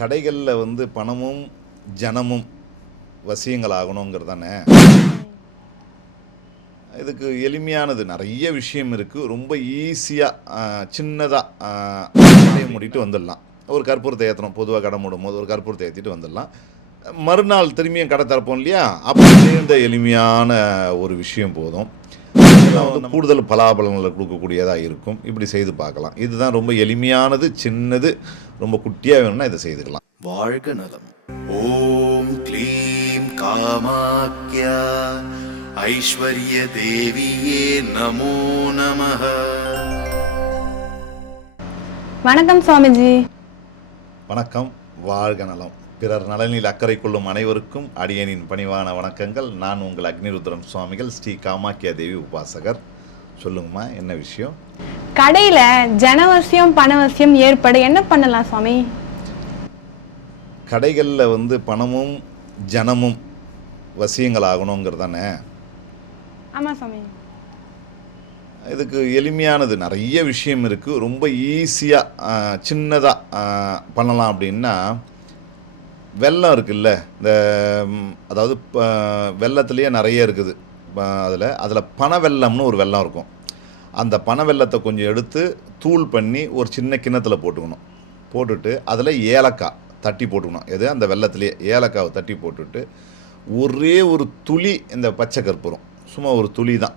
கடைகளில் வந்து பணமும் ஜனமும் வசியங்கள் ஆகணுங்கிறது தானே இதுக்கு எளிமையானது. நிறைய விஷயம் இருக்குது ரொம்ப ஈஸியாக சின்னதாக மூடிட்டு வந்துடலாம். ஒரு கற்பூரத்தை ஏற்றணும் பொதுவாக கடை மூடும் போது ஒரு கற்பூரத்தை ஏற்றிட்டு வந்துடலாம். மறுநாள் திரும்பியும் கடை திறப்போம் இல்லையா? அப்போ இந்த எளிமையான ஒரு விஷயம் போதும். வந்து கூடுதல் பலாபலங்களை கொடுக்கக்கூடியதாக இருக்கும். இப்படி செய்து பார்க்கலாம். இதுதான் ரொம்ப எளிமையானது சின்னது. ரொம்ப குட்டியாக வேணும்னா இதை செய்துக்கலாம் வாழ்க நலம். ஓம் க்ளீம் காமாக்யா. ஐஸ்வர்ய தேவியே நமோ நமः வணக்கம் சுவாமிஜி. வணக்கம் வாழ்க நலம். பிறர் நலனில் அக்கறை கொள்ளும் அனைவருக்கும் அடியனின் பணிவான வணக்கங்கள். நான் உங்கள் அக்னிருத்ரன் சுவாமிகள் ஸ்ரீ காமாக்கியா தேவி உபாசகர். சொல்லுங்கம்மா என்ன விஷயம்? கடையில ஜனவசியம் பணவசியம் ஏற்பட என்ன பண்ணலாம் சுவாமி? கடைகளில் வந்து பணமும் ஜனமும் வசியங்கள் ஆகணுங்கிறது தானே? ஆமா சுவாமி. இதுக்கு எளிமையானது நிறைய விஷயம் இருக்குது ரொம்ப ஈஸியாக சின்னதாக பண்ணலாம் அப்படின்னா வெல்லம் இருக்குல்ல இந்த அதாவது ப- வெல்லத்துலேயே நிறைய இருக்குது. அதில் அதில் பனை வெல்லம்னு ஒரு வெல்லம் இருக்கும். அந்த பனை வெல்லத்தை கொஞ்சம் எடுத்து தூள் பண்ணி ஒரு சின்ன கிண்ணத்தில் போட்டுக்கணும். போட்டுட்டு அதில் ஏலக்காய் தட்டி போட்டுக்கணும். எது? அந்த வெள்ளத்துலேயே ஏலக்காவை தட்டி போட்டுட்டு ஒரே ஒரு துளி இந்த பச்சை கற்பூரம். சும்மா ஒரு துளி தான்.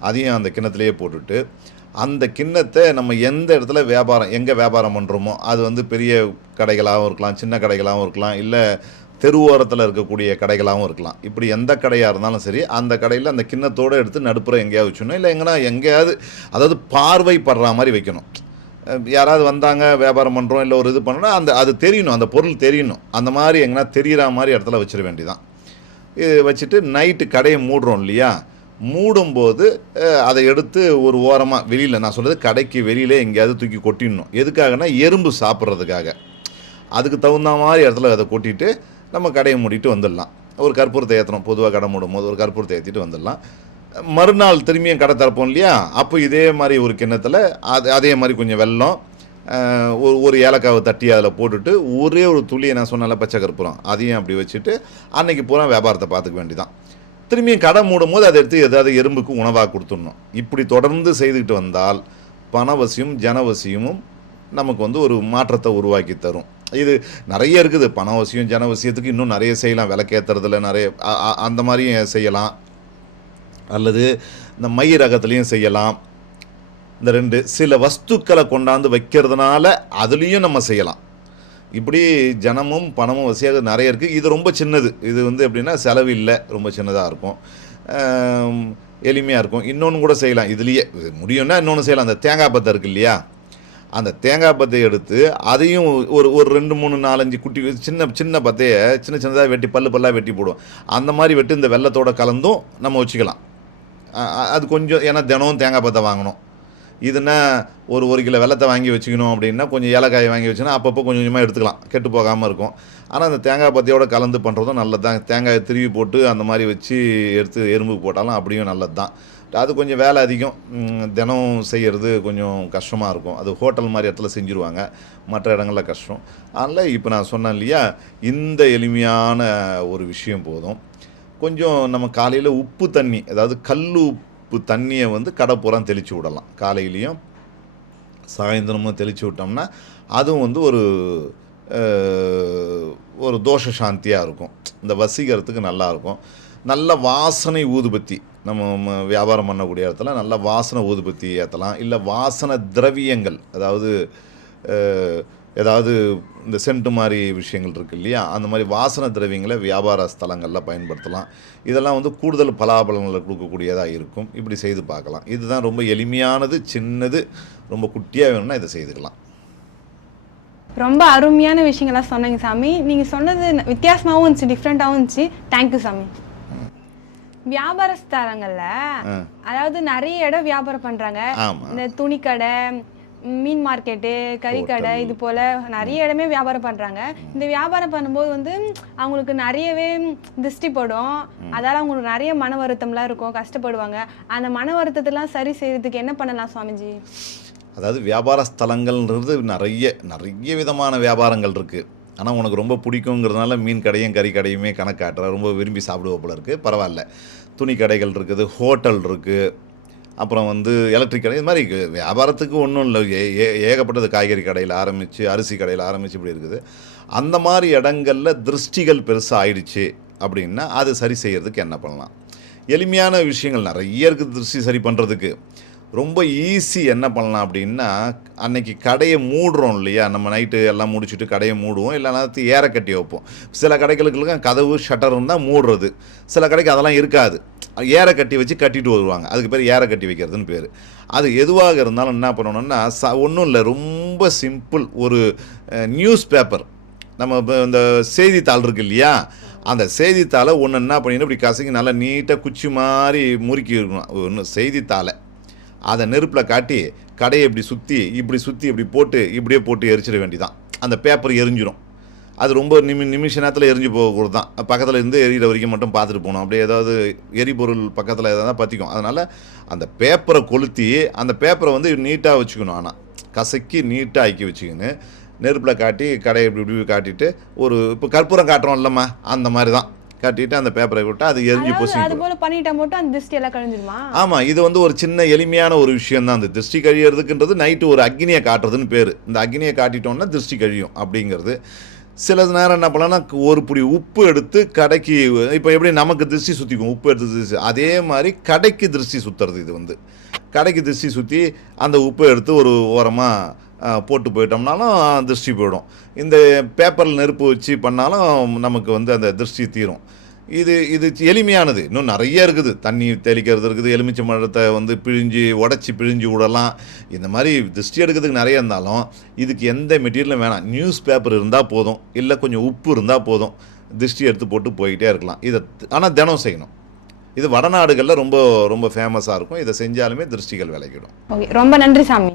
அதையும் அந்த கிண்ணத்துலேயே போட்டுட்டு அந்த கிண்ணத்தை நம்ம எந்த இடத்துல வியாபாரம் எங்கே வியாபாரம் பண்ணுறோமோ அது வந்து பெரிய கடைகளாகவும் இருக்கலாம் சின்ன கடைகளாகவும் இருக்கலாம் இல்லை தெருவோரத்தில் இருக்கக்கூடிய கடைகளாகவும் இருக்கலாம். இப்படி எந்த கடையாக இருந்தாலும் சரி அந்த கடையில் அந்த கிண்ணத்தோடு எடுத்து நடுப்புற எங்கேயாவது வச்சுக்கணும். இல்லை எங்கன்னா எங்கேயாவது அதாவது பார்வைப்படுற மாதிரி வைக்கணும். யாராவது வந்தாங்க வியாபாரம் பண்ணுறோம் இல்லை ஒரு இது பண்ணோன்னா அந்த அது தெரியணும் அந்த பொருள் தெரியணும். அந்த மாதிரி எங்கன்னா தெரிகிற மாதிரி இடத்துல வச்சிட வேண்டிதான் இது வச்சுட்டு நைட்டு கடையை மூடுறோம் இல்லையா? மூடும்போது அதை எடுத்து ஒரு ஓரமாக வெளியில் நான் சொல்கிறது கடைக்கு வெளியிலே எங்கேயாவது தூக்கி கொட்டிடணும். எதுக்காகனா எறும்பு சாப்பிட்றதுக்காக. அதுக்கு தகுந்த மாதிரி இடத்துல அதை கொட்டிட்டு நம்ம கடையை மூடிட்டு வந்துடலாம். ஒரு கற்பூரத்தை ஏற்றணும் பொதுவாக கடை மூடும் போது ஒரு கற்பூரத்தை ஏற்றிட்டு வந்துடலாம். மறுநாள் திரும்பியும் கடை திறப்போம் இல்லையா? அப்போ இதே மாதிரி ஒரு கிண்ணத்தில் அது அதே மாதிரி கொஞ்சம் வெல்லம் ஒரு ஒரு ஏலக்காவை தட்டி அதில் போட்டுட்டு ஒரே ஒரு துளியை நான் சொன்னால பச்சை கற்பூரம். அதையும் அப்படி வச்சுட்டு அன்னைக்கு பூரா வியாபாரத்தை பார்த்துக்க வேண்டிதான் திரும்பியும் கடை மூடும் போது அதை எடுத்து ஏதாவது எறும்புக்கு உணவாக கொடுத்துடணும். இப்படி தொடர்ந்து செய்துக்கிட்டு வந்தால் பணவசியும் ஜனவசியமும் நமக்கு வந்து ஒரு மாற்றத்தை உருவாக்கி தரும். இது நிறைய இருக்குது. பணவசியம் ஜனவசியத்துக்கு இன்னும் நிறைய செய்யலாம். விளக்கேற்றுறதுல நிறைய அந்த மாதிரியும் செய்யலாம். அல்லது இந்த மை ரகத்துலேயும் செய்யலாம். இந்த ரெண்டு சில வஸ்துக்களை கொண்டாந்து வைக்கிறதுனால அதுலேயும் நம்ம செய்யலாம். இப்படி ஜனமும் பணமும் வசதியாக நிறைய இருக்குது இது ரொம்ப சின்னது. இது வந்து எப்படின்னா செலவு இல்லை. ரொம்ப சின்னதாக இருக்கும். எளிமையாக இருக்கும். இன்னொன்று கூட செய்யலாம். இதுலேயே முடியும்னா இன்னொன்று செய்யலாம். அந்த தேங்காய் பத்தை இருக்கு இல்லையா? அந்த தேங்காய் பத்தையை எடுத்து அதையும் ஒரு ஒரு ரெண்டு மூணு நாலஞ்சு குட்டி சின்ன சின்ன பத்தையை சின்ன சின்னதாக வெட்டி பல்லு பல்லாக வெட்டி போடுவோம் அந்த மாதிரி வெட்டி இந்த வெள்ளத்தோட கலந்தும் நம்ம வச்சுக்கலாம். அது கொஞ்சம் ஏன்னா தினமும் தேங்காய் பத்தை வாங்கணும். இதுனா ஒரு ஒரு கிலோ வெள்ளத்தை வாங்கி வச்சுக்கணும் அப்படின்னா கொஞ்சம் ஏலக்காயை வாங்கி வச்சுன்னா அப்பப்போ கொஞ்சம் கொஞ்சமாக எடுத்துக்கலாம். கெட்டு போகாமல் இருக்கும். ஆனால் அந்த தேங்காய் பத்தியோட கலந்து பண்ணுறதும் நல்லது தான் தேங்காயை திருவி போட்டு அந்த மாதிரி வச்சு எடுத்து எறும்புக்கு போட்டாலும் அப்படியும் நல்லது தான் அது கொஞ்சம் வேலை அதிகம். தினம் செய்கிறது கொஞ்சம் கஷ்டமாக இருக்கும். அது ஹோட்டல் மாதிரி இடத்துல செஞ்சுருவாங்க. மற்ற இடங்களில் கஷ்டம். அதனால் இப்போ நான் சொன்னேன் இல்லையா இந்த எளிமையான ஒரு விஷயம் போதும். கொஞ்சம் நம்ம காலையில் உப்பு தண்ணி அதாவது கல் உப்பு தண்ணியை வந்து கடைப்புறம் தெளித்து விடலாம். காலையிலையும் சாயந்தரமும் தெளித்து விட்டோம்னா அதுவும் வந்து ஒரு ஒரு தோஷ சாந்தியாக இருக்கும். இந்த வசீகரத்துக்கு நல்லா இருக்கும். நல்ல வாசனை ஊதுபத்தி நம்ம வியாபாரம் பண்ணக்கூடிய இடத்துல நல்ல வாசனை ஊதுபத்தி ஏற்றலாம் இல்லை வாசனை திரவியங்கள் அதாவது ஏதாவது இந்த சென்ட்டு மாதிரி விஷயங்கள் இருக்கு இல்லையா? அந்த மாதிரி வாசனை திரவியங்களை வியாபார ஸ்தலங்களில் பயன்படுத்தலாம். இதெல்லாம் வந்து கூடுதல் பலாபலங்களை கொடுக்கக்கூடியதாக இருக்கும். இப்படி செய்து பார்க்கலாம். இதுதான் ரொம்ப எளிமையானது சின்னது ரொம்ப குட்டியாக வேணும்னா இதை செய்துக்கலாம். ரொம்ப அருமையான விஷயங்களாக சொன்னீங்க சாமி. நீங்கள் சொன்னது வித்தியாசமாகவும் இருந்துச்சு டிஃப்ரெண்ட்டாகவும் இருந்துச்சு. தேங்க்யூ சாமி. வியாபார ஸ்தலங்கள்ல. அதாவது நிறைய இடம் வியாபாரம் பண்றாங்க. இந்த துணிக்கடை மீன் மார்க்கெட்டு கறிக்கடை இது போல நிறைய இடமே வியாபாரம் பண்றாங்க. இந்த வியாபாரம் பண்ணும்போது வந்து அவங்களுக்கு நிறையவே திருஷ்டி படும். அதால அவங்களுக்கு நிறைய மன வருத்தம்லாம் இருக்கும் கஷ்டப்படுவாங்க. அந்த மன வருத்தத்தெல்லாம் சரி செய்யறதுக்கு என்ன பண்ணலாம் சுவாமிஜி? அதாவது வியாபார ஸ்தலங்கள்ன்றது நிறைய நிறைய விதமான வியாபாரங்கள் இருக்குது ஆனால் உனக்கு ரொம்ப பிடிக்குங்கிறதுனால மீன் கடையும் கறி கடையுமே கணக்காட்டுற ரொம்ப விரும்பி சாப்பிடுவ போல இருக்குது பரவாயில்ல. துணி கடைகள் இருக்குது ஹோட்டல் இருக்குது அப்புறம் வந்து எலக்ட்ரிக் கடை இது மாதிரி வியாபாரத்துக்கு ஒன்றும் இல்லை. ஏ ஏகப்பட்டது காய்கறி கடையில் ஆரம்பித்து அரிசி கடையில் ஆரம்பித்து இப்படி இருக்குது. அந்த மாதிரி இடங்களில் திருஷ்டிகள் பெருசாக ஆயிடுச்சு அப்படின்னா அது சரி செய்கிறதுக்கு என்ன பண்ணலாம்? எளிமையான விஷயங்கள் நிறைய இருக்குது திருஷ்டி சரி பண்ணுறதுக்கு ரொம்ப ஈஸி என்ன பண்ணலாம் அப்படின்னா அன்னைக்கு கடையை மூடுறோம் இல்லையா? நம்ம நைட்டு எல்லாம் முடிச்சுட்டு கடையை மூடுவோம். இல்லைனா ஏற கட்டி வைப்போம். சில கடைகளுக்கெல்லாம் கதவு ஷட்டர் இருந்தால் மூடுறது. சில கடைக்கு அதெல்லாம் இருக்காது. ஏற கட்டி வச்சு கட்டிட்டு வருவாங்க. அதுக்கு பேர் ஏற கட்டி வைக்கிறதுன்னு பேர். அது எதுவாக இருந்தாலும் என்ன பண்ணணும்னா ச ஒன்றும் இல்லை. ரொம்ப சிம்பிள் ஒரு நியூஸ் பேப்பர் நம்ம இப்போ இந்த செய்தித்தாள் இருக்கு இல்லையா? அந்த செய்தித்தாளை ஒன்று என்ன பண்ணிடணும் இப்படி கசங்கி நல்லா நீட்டாக குச்சி மாதிரி முறுக்கி இருக்கணும். ஒன்று செய்தித்தாளை. அதை நெருப்பில் காட்டி கடையை இப்படி சுற்றி இப்படி சுற்றி இப்படி போட்டு இப்படியே போட்டு எரிச்சிட வேண்டிதான். அந்த பேப்பர் எரிஞ்சிடும் அது ரொம்ப நிமி நிமிஷ நேரத்தில் எரிஞ்சு போகக்கூடாது தான் பக்கத்தில் இருந்து எரியிற வரைக்கும் மட்டும் பார்த்துட்டு போகணும். அப்படியே ஏதாவது எரிபொருள் பக்கத்தில் எதாவது பற்றிக்கும் அதனால் அந்த பேப்பரை கொளுத்தி அந்த பேப்பரை வந்து நீட்டாக வச்சுக்கணும் ஆனால் கசக்கி நீட்டாக ஆக்கி வச்சுக்கின்னு நெருப்பில் காட்டி கடையை இப்படி இப்படி காட்டிட்டு ஒரு இப்போ கற்பூரம் காட்டுறோம் இல்லைம்மா? அந்த மாதிரி தான் காட்டிட்டு அந்த பேப்பரை விட்டால் அது எரிஞ்சு அதாவது பொசி அது போல பண்ணிட்டா மட்டும் அந்த திருஷ்டி எல்லாம் கழிஞ்சிருமா ஆமாம் இது வந்து ஒரு சின்ன எளிமையான ஒரு விஷயம் தான் அந்த திருஷ்டி கழியறதுக்குன்றது நைட்டு ஒரு அக்னியை காட்டுறதுன்னு பேர். இந்த அக்னியை காட்டிட்டோம்னா திருஷ்டி கழியும் அப்படிங்கிறது. சில நேரம் என்ன பண்ணலாம்னா ஒரு புடி உப்பு எடுத்து கடைக்கு இப்போ எப்படி நமக்கு திருஷ்டி சுற்றிக்கும் உப்பு எடுத்து திருஷ்டி அதே மாதிரி கடைக்கு திருஷ்டி சுற்றுறது இது வந்து. கடைக்கு திருஷ்டி சுற்றி அந்த உப்பை எடுத்து ஒரு ஓரமாக போட்டு போயிட்டோம்னாலும் திருஷ்டி போயிடும். இந்த பேப்பரில் நெருப்பு வச்சு பண்ணாலும் நமக்கு வந்து அந்த திருஷ்டி தீரும். இது இது எளிமையானது. இன்னும் நிறைய இருக்குது. தண்ணி தெளிக்கிறது இருக்குது. எலுமிச்சை மரத்தை வந்து பிழிஞ்சு உடச்சி பிழிஞ்சு விடலாம். இந்த மாதிரி திருஷ்டி எடுக்கிறதுக்கு நிறைய இருந்தாலும் இதுக்கு எந்த மெட்டீரியலும் வேணாம். நியூஸ் பேப்பர் இருந்தால் போதும். இல்லை கொஞ்சம் உப்பு இருந்தால் போதும். திருஷ்டி எடுத்து போட்டு போயிட்டே இருக்கலாம். இதை ஆனால் தினம் செய்யணும். இது வடநாடுகளில் ரொம்ப ரொம்ப ஃபேமஸாக இருக்கும். இதை செஞ்சாலுமே திருஷ்டிகள் விளக்கிடும் ஓகே. ரொம்ப நன்றி சாமி.